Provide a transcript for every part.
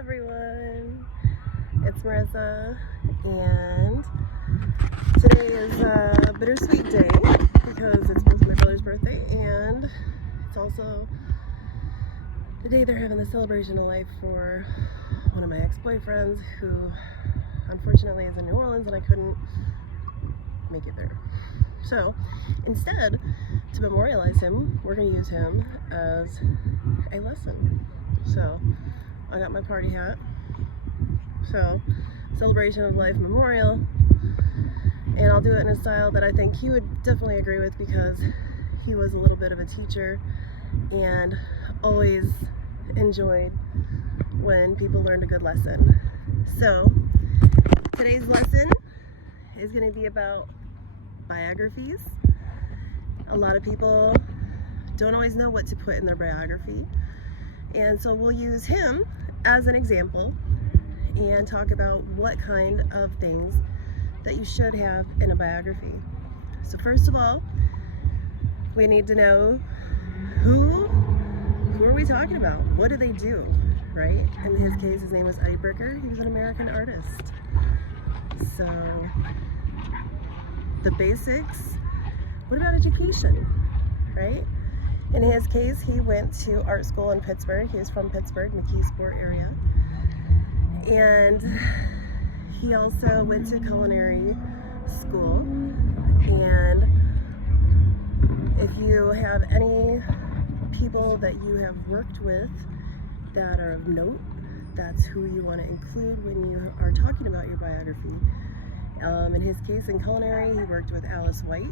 everyone, it's Marissa, and today is a bittersweet day because it's both my brother's birthday and it's also the day they're having the celebration of life for one of my ex-boyfriends who unfortunately is in New Orleans and I couldn't make it there. So instead, to memorialize him, we're going to use him as a lesson. So I got my party hat. So celebration of life memorial, and I'll do it in a style that I think he would definitely agree with because he was a little bit of a teacher and always enjoyed when people learned a good lesson. So today's lesson is going to be about biographies. A lot of people don't always know what to put in their biography, and so we'll use him as an example and talk about what kind of things that you should have in a biography. So first of all, we need to know who are we talking about? What do they do, right? In his case, his name was Eddie Bricker. He was an American artist. So the basics. What about education, right? In his case, he went to art school in Pittsburgh. He was from Pittsburgh, McKeesport area. And he also went to culinary school. And if you have any people that you have worked with that are of note, that's who you want to include when you are talking about your biography. In his case, in culinary, he worked with Alice White.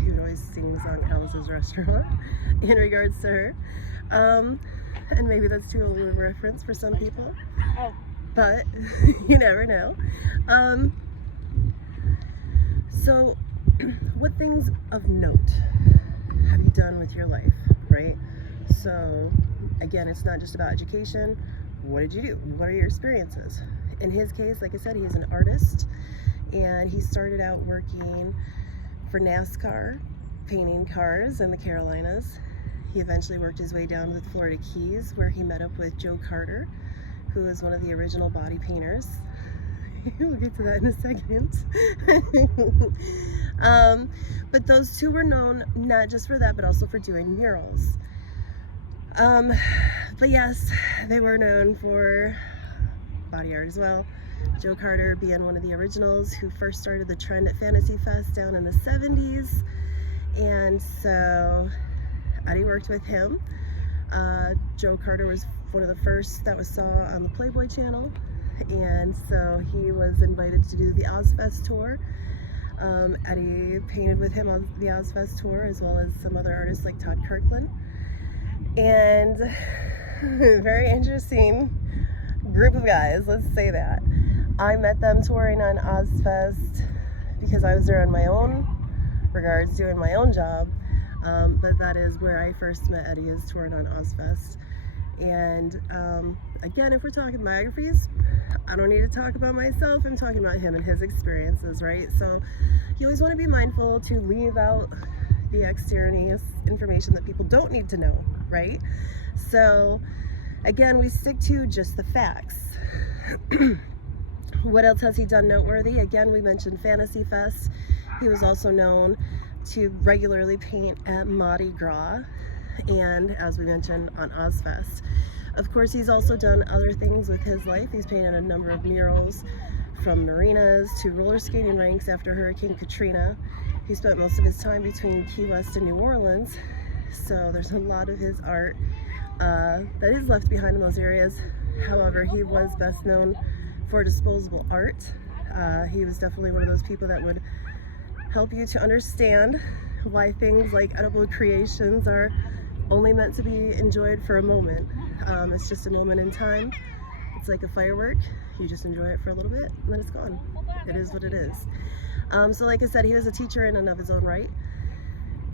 He would always sing the song Alice's Restaurant in regards to her. And maybe that's too old of a reference for some people. But you never know. So what things of note have you done with your life, right? So again, it's not just about education. What did you do? What are your experiences? In his case, like I said, he's an artist, and he started out working for NASCAR, painting cars in the Carolinas. He eventually worked his way down to the Florida Keys, where he met up with Joe Carter, who is one of the original body painters. We'll get to that in a second. But those two were known not just for that, but also for doing murals. But yes, they were known for body art as well. Joe Carter being one of the originals who first started the trend at Fantasy Fest down in the 70s. And so Eddie worked with him. Joe Carter was one of the first that was saw on the Playboy channel, and so he was invited to do the Ozfest tour. Eddie painted with him on the Ozfest tour, as well as some other artists like Todd Kirkland. And very interesting group of guys, let's say that. I met them touring on Ozfest because I was there on my own regards, doing my own job. But that is where I first met Eddie, is touring on Ozfest. And again, if we're talking biographies, I don't need to talk about myself. I'm talking about him and his experiences, right? So you always want to be mindful to leave out the extraneous information that people don't need to know, right? So again, we stick to just the facts. What else has he done noteworthy? Again, we mentioned Fantasy Fest. He was also known to regularly paint at Mardi Gras, and as we mentioned, on Ozfest. Of course, he's also done other things with his life. He's painted a number of murals, from marinas to roller skating rinks after Hurricane Katrina. He spent most of his time between Key West and New Orleans, so there's a lot of his art that is left behind in those areas. However, he was best known for disposable art. He was definitely one of those people that would help you to understand why things like edible creations are only meant to be enjoyed for a moment. It's just a moment in time. It's like a firework. You just enjoy it for a little bit and then it's gone. It is what it is. So like I said, he was a teacher in and of his own right.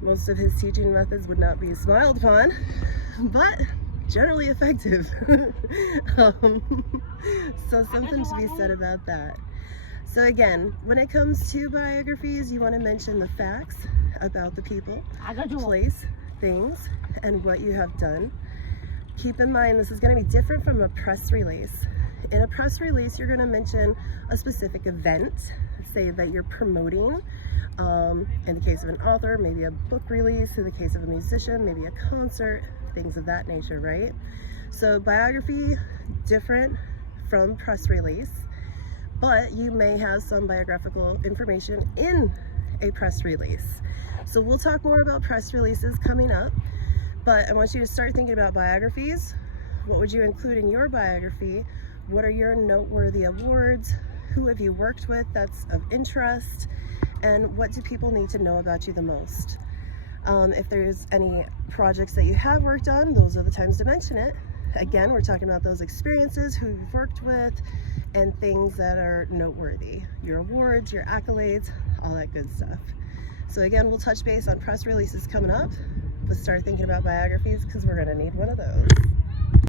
Most of his teaching methods would not be smiled upon, but generally effective. So something to be said about that. So again, when it comes to biographies, you want to mention the facts about the people, place, things, and what you have done. keep in mind this is going to be different from a press release. In a press release, you're going to mention a specific event, say that you're promoting. In the case of an author, maybe a book release. In the case of a musician, maybe a concert, things of that nature, right? So biography, different from press release, but you may have some biographical information in a press release. So we'll talk more about press releases coming up, but I want you to start thinking about biographies. What would you include in your biography? What are your noteworthy awards? Who have you worked with that's of interest? And what do people need to know about you the most? If there's any projects that you have worked on, those are the times to mention it. Again, we're talking about those experiences, who you've worked with, and things that are noteworthy. Your awards, your accolades, all that good stuff. So again, we'll touch base on press releases coming up, but start thinking about biographies because we're going to need one of those.